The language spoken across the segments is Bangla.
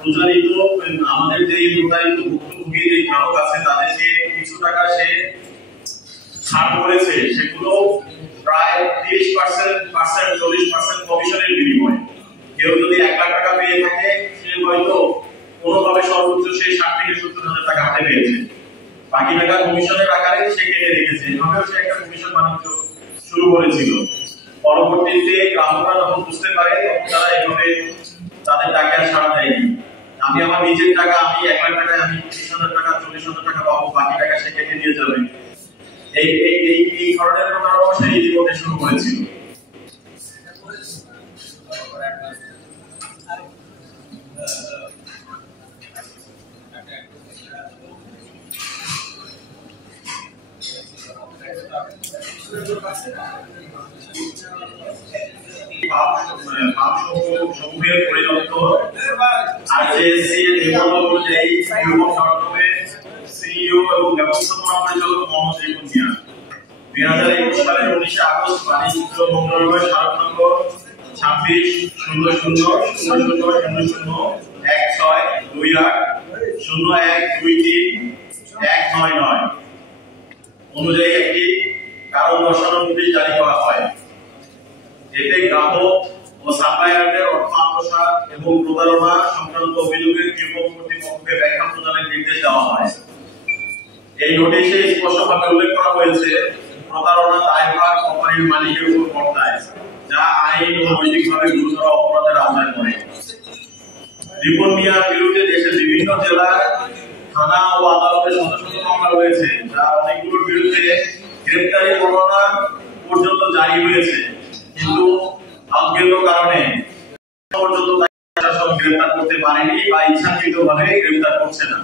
প্রচারিত আমাদের যে প্রচারিত ভুক্তভোগী যে গ্রাহক আছে তাদেরকে কিছু টাকা সে ছাড় করেছে, সেগুলো প্রায় 30% 40% কমিশনের বিনিময়ে। কেউ যদি 1 লাখ টাকা পেয়ে থাকে সে হয়তো কোনোভাবে সর্বোচ্চ সে 60 থেকে 70,000 টাকা হাতে পেয়েছে, বাকি টাকা কমিশনের আকারে সে কেটে রেখেছে। এভাবেও সে একটা কমিশন বাণিজ্য শুরু করেছিল। পরবর্তীতে গ্রাহকরা যখন বুঝতে পারে তখন তারা এইভাবে তাদের টাকা ছাড়া দেয়নি। আমি আমার নিজের টাকা, আমি 1 লাখ টাকায় আমি 30,000 টাকা 40,000 টাকা পাবো, বাকি টাকা সে কেটে নিয়ে যাবে, এই ধরনের প্রতারণা সে ইতিমধ্যে শুরু করেছিল। সমূহের পরিদর্শক আরজেএসসি এর নিবন্ধন অনুযায়ী সিইও এবং ব্যবস্থাপনা পরিচালক মোহাম্মদ রিপন মিয়া 2021 সালের 19 আগস্ট বাণিজ্য মন্ত্রণালয় স্মারক নম্বর 26/00/0016280123 অনুযায়ী একটি কারণ দর্শানোর নোটিশ জারি করা হয়। এতে গ্রাহক ও সাপ্লায়ারদের অর্থ আত্মসাৎ এবং প্রতারণা সংক্রান্ত অভিযোগের কর্তৃপক্ষকে ব্যাখ্যা প্রদানের নির্দেশ দেওয়া হয়। এই নোটিশে স্পষ্টভাবে উল্লেখ করা হয়েছে প্রতারণা দায়ভার কোম্পানির মালিকের উপর বর্তায়, যা আইন ও নৈতিকভাবে গুরুতর অপরাধের আওতায় পড়ে। রিপন মিয়ার বিরুদ্ধে দেশের বিভিন্ন জেলার থানা ও আদালতে শত শত মামলা রয়েছে, যা অনেকগুলোর বিরুদ্ধে গ্রেফতারি পরোয়ানা পর্যন্ত জারি হয়েছে, কিন্তু অজ্ঞাত কারণে পর্যন্ত প্রশাসন গ্রেফতার করতে পারেনি বা ইচ্ছাকৃতভাবে গ্রেফতার করছে না।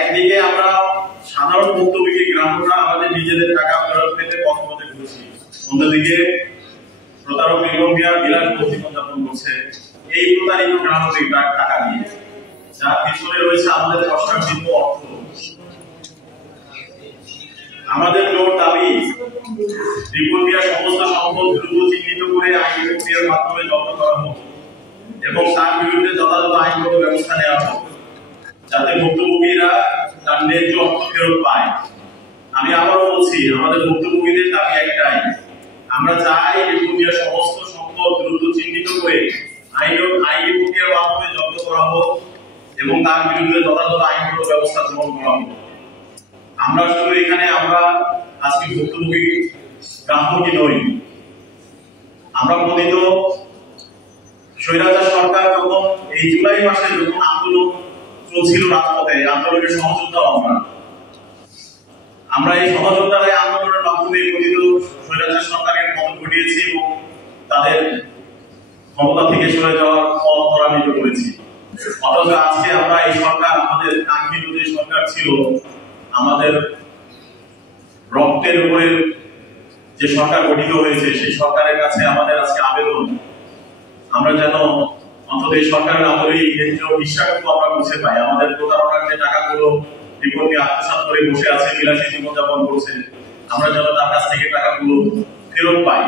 একদিকে আমরা সাধারণ ভুক্তভোগী গ্রাহকরা আমাদের নিজেদের টাকা ফেরত পেতে পথপথে ঘুরছি, অন্যদিকে প্রতারক রিপন মিয়া বিলাসবহুল জীবনযাপন করছে এই প্রতারিত গ্রাহকের টাকা দিয়ে, যার পিছনে রয়েছে আমাদের কষ্টার্জিত অর্থ। আমাদের জোর দাবি রিপন মিয়ার সমস্ত সম্পদ দ্রুত চিহ্নিত করে আইনি প্রক্রিয়ার মাধ্যমে জব্দ করা হোক এবং তার বিরুদ্ধে যথাযথ আইনগত ব্যবস্থা নেওয়া হোক, যাতে ভুক্তভোগীরা তার ন্যায্য অর্থ ফেরত পায়। আমি আবারও বলছি, আমাদের ভুক্তভোগীদের দাবি একটাই, আমরা চাই রিপন মিয়ার সমস্ত সম্পদ দ্রুত চিহ্নিত করে আইনি প্রক্রিয়ার মাধ্যমে জব্দ করা হোক এবং তার বিরুদ্ধে যথাযথ আইনগত ব্যবস্থা গ্রহণ করা হোক। আমরা শুধু এখানে আমরা আজকে ভুক্তভোগী গ্রাহকই নই, আমরা পতিত স্বৈরাচার সরকার যখন এই জুলাই মাসে যখন আন্দোলন চলছিল রাজপথে, আন্দোলনের সহযোদ্ধা আমরা এই সহযোদ্ধার আন্দোলনের মাধ্যমে পতিত স্বৈরাচার সরকারের পতন ঘটিয়েছি এবং তাদের ক্ষমতা থেকে সরে যাওয়ার পথ ত্বরান্বিত করেছি। অথচ আজকে আমরা এই সরকার, আমাদের কাঙ্ক্ষিত যে সরকার ছিল, আমাদের রক্তের উপরে যে সরকার গঠিত হয়েছে, সেই সরকারের কাছে আমাদের আজকে আবেদন, আমরা যেন অন্তত এই সরকারের আমলে হিসাবটুকু আমরা বুঝে পাই। আমাদের প্রতারণার যে টাকাগুলো রিপন মিয়া আত্মসাৎ করে বসে আছে, বিলাসী জীবনযাপন করছে, আমরা যেন তার কাছ থেকে টাকাগুলো ফেরত পাই।